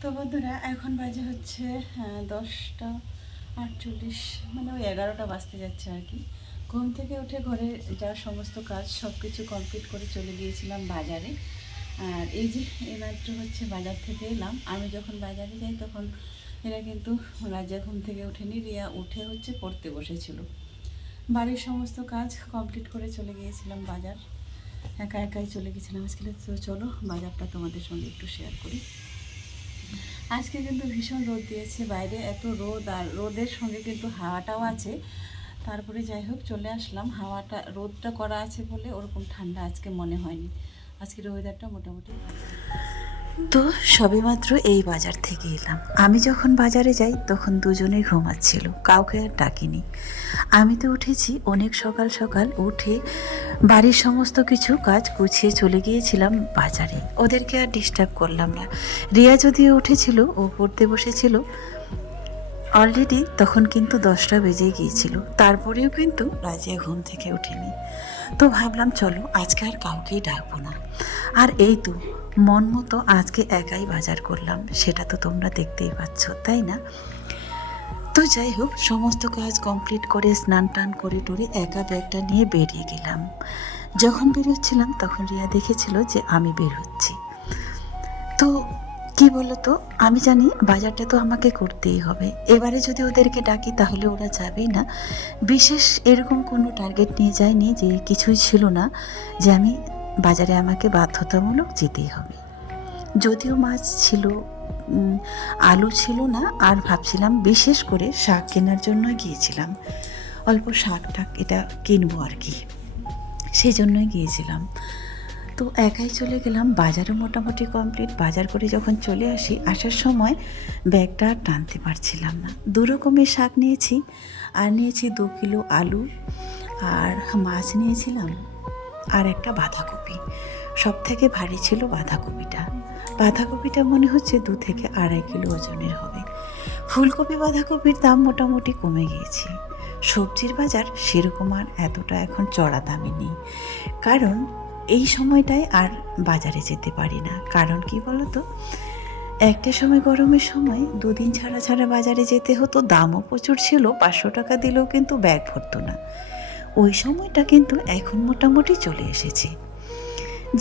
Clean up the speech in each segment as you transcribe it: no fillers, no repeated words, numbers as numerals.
তো বন্ধুরা এখন বাজে হচ্ছে 10টা 48, মানে ওই 11টা বাজতে যাচ্ছে আর কি। ঘুম থেকে উঠে ঘরে যা সমস্ত কাজ সব কিছু কমপ্লিট করে চলে গিয়েছিলাম বাজারে। আর এই যে এইমাত্র হচ্ছে বাজার থেকে এলাম। আমি যখন বাজারে যাই তখন এরা কিন্তু রাজা ঘুম থেকে ওঠেনি, রিয়া উঠে হচ্ছে পড়তে বসেছিল। বাড়ির সমস্ত কাজ কমপ্লিট করে চলে গিয়েছিলাম বাজার, একা একাই চলে গেছিলাম আজকে। তো চলো বাজারটা তোমাদের সঙ্গে একটু শেয়ার করি। আজকে কিন্তু ভীষণ রোদ দিয়েছে বাইরে, এত রোদ, আর রোদের সঙ্গে কিন্তু হাওয়াটাও আছে। তারপরে যাই হোক চলে আসলাম, হাওয়াটা রোদটা করা আছে বলে ওরকম ঠান্ডা আজকে মনে হয়নি। আজকের ওয়েদারটা মোটামুটি ভালো। তো সবেমাত্র এই বাজার থেকে এলাম। আমি যখন বাজারে যাই তখন দুজনেই ঘুমাচ্ছিল, কাউকে আর ডাকিনি। আমি তো উঠেছি অনেক সকাল সকাল, উঠে বাড়ির সমস্ত কিছু কাজ গুছিয়ে চলে গিয়েছিলাম বাজারে। ওদেরকে আর ডিস্টার্ব করলাম না। রিয়া যদিও উঠেছিল, ও পড়তে বসেছিল অলরেডি, তখন কিন্তু 10টা বেজে গিয়েছিল। তারপরেও কিন্তু রাজিয়া ঘুম থেকে ওঠেনি। তো ভাবলাম চলো আজকে আর কাউকেই ডাকবো না। আর এই তো মন মতো আজকে একাই বাজার করলাম, সেটা তো তোমরা দেখতেই পাচ্ছ, তাই না? তো যাই হোক সমস্ত কাজ কমপ্লিট করে স্নান টান করে টরে একা ব্যাগটা নিয়ে বেরিয়ে গেলাম। যখন বেরোচ্ছিলাম তখন রিয়া দেখেছিল যে আমি বের হচ্ছি। তো কি বলতো, আমি জানি বাজারটা তো আমাকে করতেই হবে। এবারে যদি ওদেরকে ডাকি তাহলে ওরা যাবেই না। বিশেষ এরকম কোনো টার্গেট নিয়ে যায়নি, যে কিছুই ছিল না যে আমি বাজারে আমাকে বাধ্যতামূলক যেতেই হবে। যদিও মাছ ছিল, আলু ছিল না, আর ভাবছিলাম বিশেষ করে শাক কেনার জন্য গিয়েছিলাম। অল্প শাক টাক এটা কিনবো আর কি, সেই জন্যই গিয়েছিলাম। তো একাই চলে গেলাম, বাজারও মোটামুটি কমপ্লিট। বাজার করে যখন চলে আসি, আসার সময় ব্যাগটা আর টানতে পারছিলাম না। 2 রকমের শাক নিয়েছি, আর নিয়েছি 2 কিলো আলু, আর মাছ নিয়েছিলাম, আর একটা বাঁধাকপি। সব থেকে ভারী ছিল বাঁধাকপিটা। বাঁধাকপিটা মনে হচ্ছে 2 থেকে 2.5 কিলো ওজনের হবে। ফুলকপি বাঁধাকপির দাম মোটামুটি কমে গিয়েছে। সবজির বাজার সেরকম আর এতটা এখন চড়া দামে নেই, কারণ এই সময়টায় আর বাজারে যেতে পারি না। কারণ কি বলতো, একটা সময় গরমের সময় 2 দিন ছাড়া ছাড়া বাজারে যেতে হতো, দামও প্রচুর ছিল, 500 টাকা দিলেও কিন্তু ব্যাগ ভরতো না। ওই সময়টা কিন্তু এখন মোটামুটি চলে এসেছে।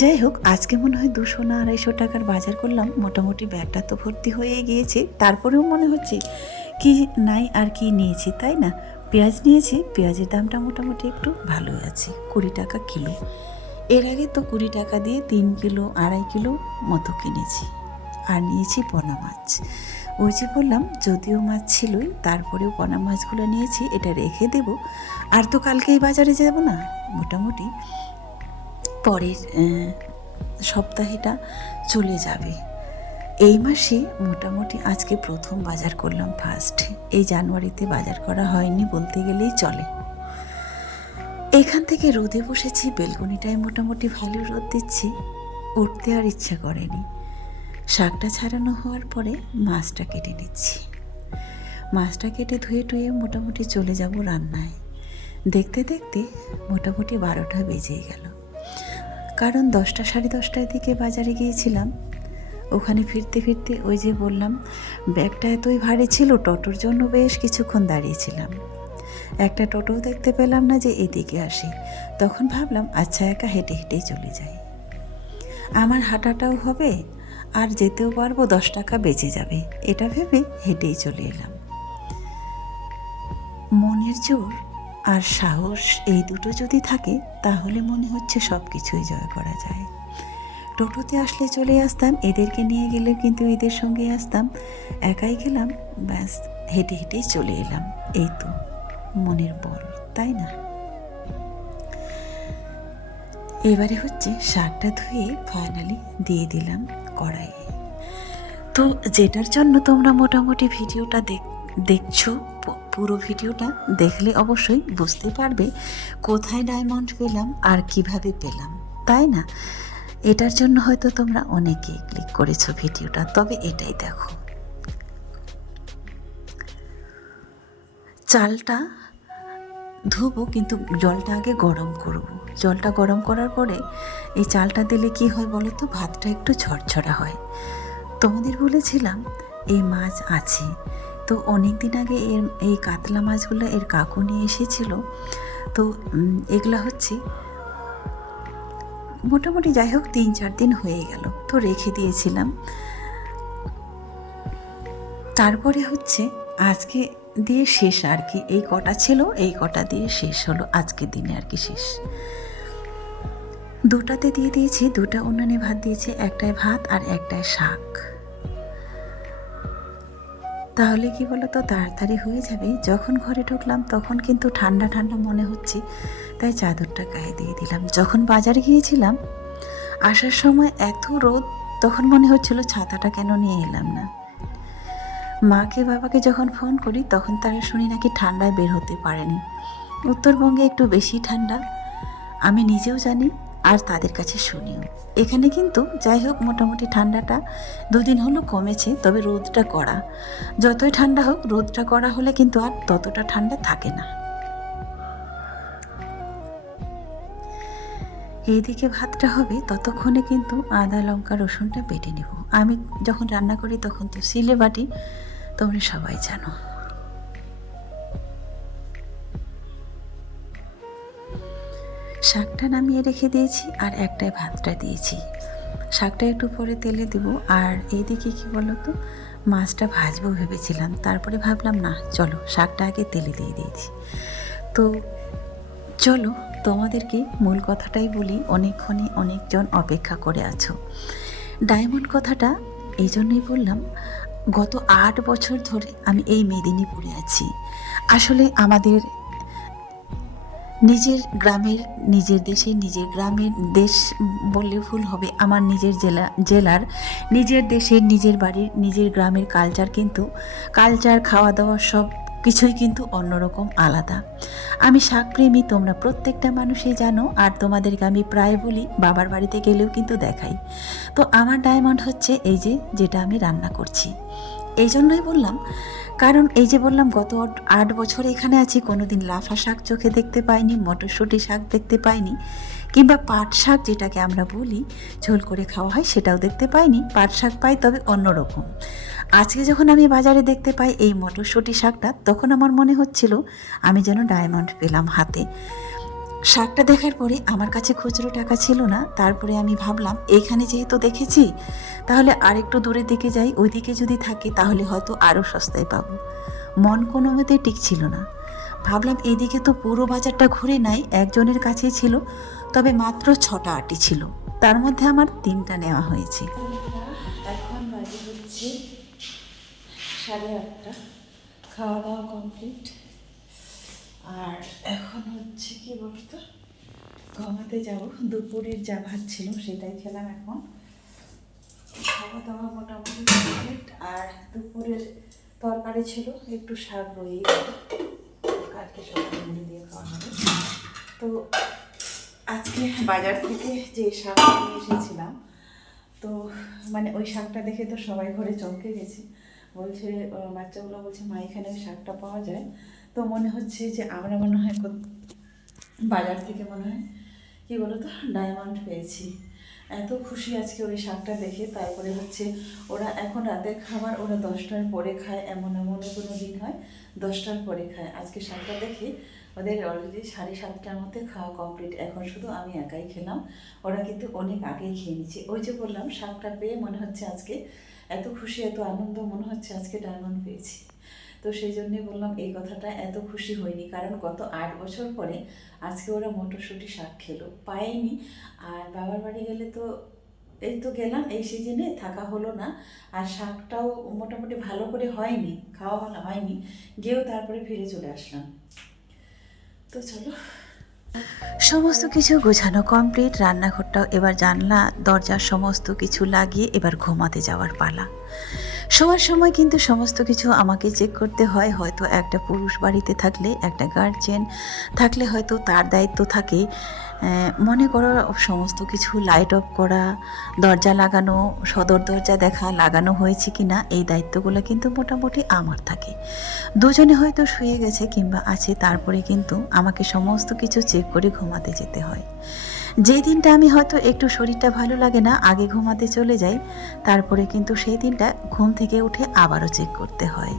যাই হোক আজকে মনে হয় 200 না 250 টাকার বাজার করলাম, মোটামুটি ব্যাগটা তো ভর্তি হয়ে গিয়েছে। তারপরেও মনে হচ্ছে কি নাই আর কি নিয়েছি, তাই না? পেঁয়াজ নিয়েছি, পেঁয়াজের দামটা মোটামুটি একটু ভালো আছে, 20 টাকা কিলো। এর আগে তো 20 টাকা দিয়ে 3 কিলো 2.5 কিলো মতো কিনেছি। আর নিয়েছি পোনা মাছ। ওই যে বললাম যদিও মাছ ছিলই, তারপরেও পোনা মাছগুলো নিয়েছি, এটা রেখে দেব। আর তো কালকেই বাজারে যাব না, মোটামুটি পরের সপ্তাহেটা চলে যাবে। এই মাসে মোটামুটি আজকে প্রথম বাজার করলাম, ফার্স্ট। এই জানুয়ারিতে বাজার করা হয়নি বলতে গেলেই চলে। এখান থেকে রোদে বসেছি, বেলকনিটায় মোটামুটি ভালো রোদ দিচ্ছি, উঠতে আর ইচ্ছা করেনি। শাকটা ছাড়ানো হওয়ার পরে মাছটা কেটে নিচ্ছি। মাছটা কেটে ধুয়ে টুয়ে মোটামুটি চলে যাব রান্নায়। দেখতে দেখতে মোটামুটি 12টা বেজেই গেল, কারণ 10টা 10:30টার দিকে বাজারে গিয়েছিলাম। ওখানে ফিরতে ফিরতে ওই যে বললাম ব্যাগটা এতই ভারী ছিল, টোটোর জন্য বেশ কিছুক্ষণ দাঁড়িয়েছিলাম। একটা টোটোও দেখতে পেলাম না যে এদিকে আসে। তখন ভাবলাম আচ্ছা একা হেঁটে হেঁটেই চলে যাই, আমার হাঁটাটাও হবে আর যেতেও পারবো, 10 টাকা বেঁচে যাবে, এটা ভেবে হেঁটেই চলে এলাম। মনের জোর আর সাহস এই দুটো যদি থাকে তাহলে মনে হচ্ছে সব কিছুই জয় করা যায়। টোটোতে আসলে চলে আসতাম, এদেরকে নিয়ে গেলে কিন্তু এদের সঙ্গে আসতাম, একাই গেলাম, ব্যাস হেঁটে হেঁটেই চলে এলাম। এই তো মনের বল, তাই না? এবারে হচ্ছে শাকটা ধুয়ে ফাইনালি দিয়ে দিলাম কড়াইয়ে। তো যেটার জন্য তোমরা মোটামুটি ভিডিওটা দেখছো, পুরো ভিডিওটা দেখলে অবশ্যই বুঝতে পারবে কোথায় ডায়মন্ড পেলাম আর কিভাবে পেলাম, তাই না? এটার জন্য হয়তো তোমরা অনেকেই ক্লিক করেছো ভিডিওটা। তবে এটাই দেখো, চালটা ধুবো কিন্তু জলটা আগে গরম করব। জলটা গরম করার পরে এই চালটা দিলে কি হয় বলো তো, ভাতটা একটু ঝরঝরা হয়। তোমাদের বলেছিলাম এই মাছ আছে, তো অনেক দিন আগে এই কাতলা মাছগুলো এর কাকু নিয়ে এসেছিল। তো এগুলো হচ্ছে মোটামুটি যাই হোক 3-4 দিন হয়ে গেল, তো রেখে দিয়েছিলাম। তারপরে হচ্ছে আজকে দিয়ে শেষ আর কি, এই কটা ছিল, এই কটা দিয়ে শেষ হলো আজকের দিনে আর কি শেষ। দুটাতে দিয়ে দিয়েছি, দুটা উনানে ভাত দিয়েছি, একটায় ভাত আর একটায় শাক। তাহলে কি বলো তো, তাড়াতাড়ি হয়ে যাবে। যখন ঘরে ঢুকলাম তখন কিন্তু ঠান্ডা ঠান্ডা মনে হচ্ছে, তাই চাদরটা গায়ে দিয়ে দিলাম। যখন বাজারে গিয়েছিলাম আসার সময় এত রোদ, তখন মনে হচ্ছিল ছাতাটা কেন নিয়ে এলাম না। মাকে বাবাকে যখন ফোন করি তখন তারা শুনি নাকি ঠান্ডায় বের হতে পারেনি। উত্তরবঙ্গে একটু বেশি ঠান্ডা, আমি নিজেও জানি আর তাদের কাছে শুনিও। এখানে কিন্তু যাই হোক মোটামুটি ঠান্ডাটা 2 দিন হলো কমেছে, তবে রোদটা কড়া। যতই ঠান্ডা হোক রোদটা কড়া হলে কিন্তু আর ততটা ঠান্ডা থাকে না। এইদিকে ভাতটা হবে ততক্ষণে কিন্তু আদা লঙ্কা রসুনটা বেটে নেব। আমি যখন রান্না করি তখন তো সিলে বাটি, তোমরা সবাই জানো। শাকটা নামিয়ে রেখে দিয়েছি আর একটাই ভাতটা দিয়েছি। শাকটা একটু পরে তেলে দেবো। আর এইদিকে কি বলো তো, মাছটা ভাজবো ভেবেছিলাম, তারপরে ভাবলাম না, চলো শাকটা আগে তেলে দিয়ে দিয়েছি। তো চলো তোমাদেরকে মূল কথাটাই বলি, অনেকক্ষণে অনেকজন অপেক্ষা করে আছো। ডায়মন্ড কথাটা এই জন্যই বললাম, গত 8 বছর ধরে আমি এই মেদিনীপুরে আছি। আসলে আমাদের নিজের গ্রামের, নিজের দেশের, নিজের গ্রামের, দেশ বললে ভুল হবে, আমার নিজের জেলার, নিজের দেশের, নিজের বাড়ির, নিজের গ্রামের কালচার খাওয়া দাওয়া সব কিছুই কিন্তু অন্যরকম আলাদা। আমি শাকপ্রেমী, তোমরা প্রত্যেকটা মানুষই জানো, আর তোমাদেরকে আমি প্রায় বলি, বাবার বাড়িতে গেলেও কিন্তু দেখাই। তো আমার ডায়মন্ড হচ্ছে এই যেটা আমি রান্না করছি। এই জন্যই বললাম, কারণ এই যে বললাম গত 8 বছর এখানে আছি, কোনোদিন লাফা শাক চোখে দেখতে পাইনি, মটরশুঁটি শাক দেখতে পাইনি, কিংবা পাট শাক যেটাকে আমরা বলি ঝোল করে খাওয়া হয় সেটাও দেখতে পাইনি। পাট শাক পাই, তবে অন্যরকম। আজকে যখন আমি বাজারে দেখতে পাই এই মটরশুঁটি শাকটা, তখন আমার মনে হচ্ছিল আমি যেন ডায়মন্ড পেলাম হাতে। শাকটা দেখার পরে আমার কাছে খুচরো টাকা ছিল না, তারপরে আমি ভাবলাম এখানে যেহেতু দেখেছি, তাহলে আরেকটু দূরের দিকে যাই, ওইদিকে যদি থাকে তাহলে হয়তো আরও সস্তায় পাবো। মন কোনো মতেই টিকছিল না। ভাবলাম এইদিকে তো পুরো বাজারটা ঘুরে নাই, একজনের কাছেই ছিল, তবে মাত্র 6টা আটি ছিল, তার মধ্যে আমার 3টা নেওয়া হয়েছে। এখন বাজে হচ্ছে 8:30, খাওয়া দাওয়া কমপ্লিট। আর এখন হচ্ছে কি বলতো, ঘুমাতে যাব। দুপুরের যা ভাত ছিল সেটাই খেলাম। এখন খাওয়া দাওয়া মোটামুটি কমপ্লিট। আর দুপুরের তরকারি ছিল, একটু শাক রয়েই কালকে সকালে মুড়ি দিয়ে খাওয়া হবে। তো আজকে বাজার থেকে যে শাকটা নিয়ে এসেছিলাম, তো মানে ওই শাকটা দেখে তো সবাই ঘরে চমকে গেছে। বলছে, বাচ্চাগুলো বলছে, মা এখানে ওই শাকটা পাওয়া যায়। তো মনে হচ্ছে যে আমরা মনে হয় বাজার থেকে মনে হয় কী বলো তো ডায়মন্ড পেয়েছি। এত খুশি আজকে ওই শাকটা দেখে। তারপরে হচ্ছে ওরা এখন রাতের খাবার ওরা 10টার পরে খায়, এমনও কোনো দিন হয় 10টার পরে খায়। আজকে শাকটা দেখে ওদের অলরেডি 7:30টার মধ্যে খাওয়া কমপ্লিট। এখন শুধু আমি একাই খেলাম, ওরা কিন্তু অনেক আগেই খেয়ে নিচ্ছে। ওই যে বললাম শাকটা পেয়ে মনে হচ্ছে আজকে এত খুশি, এত আনন্দ, মনে হচ্ছে আজকে ডায়মন্ড পেয়েছি। তো সেই জন্যে বললাম এই কথাটা, এত খুশি হয়নি, কারণ গত 8 বছর পরে আজকে ওরা মটরশুঁটি শাক খেলো, পায়নি। আর বাবার বাড়ি গেলে তো এই তো গেলাম, এই সিজনে থাকা হলো না, আর শাকটাও মোটামুটি ভালো করে হয়নি, খাওয়া ভালো হয়নি, গিয়েও তারপরে ফিরে চলে আসলাম। তো চলো, সমস্ত কিছু গোছানো কমপ্লিট। রান্নাঘরটাও এবার জানলা দরজা সমস্ত কিছু লাগিয়ে এবার ঘুমাতে যাওয়ার পালা। শোয়ার সময় কিন্তু সমস্ত কিছু আমাকে চেক করতে হয়। হয়তো একটা পুরুষ বাড়িতে থাকলে, একটা গার্জিয়ান থাকলে হয়তো তার দায়িত্ব থাকে, মনে করো সমস্ত কিছু লাইট অফ করা, দরজা লাগানো, সদর দরজা দেখা লাগানো হয়েছে কি না, এই দায়িত্বগুলো কিন্তু মোটামুটি আমার থাকে। দুজনে হয়তো শুয়ে গেছে কিংবা আছে, তারপরে কিন্তু আমাকে সমস্ত কিছু চেক করে ঘুমাতে যেতে হয়। যেই দিনটা আমি হয়তো একটু শরীরটা ভালো লাগে না আগে ঘুমাতে চলে যাই, তারপরে কিন্তু সেই দিনটা ঘুম থেকে উঠে আবারও চেক করতে হয়।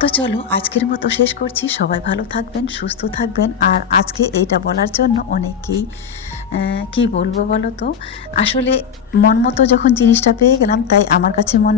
তো চলো আজকের মতো শেষ করছি। সবাই ভালো থাকবেন, সুস্থ থাকবেন। আর আজকে এইটা বলার জন্য অনেকেই কি বলবো বলো তো, আসলে মন মতো যখন জিনিসটা পেয়ে গেলাম তাই আমার কাছে মনে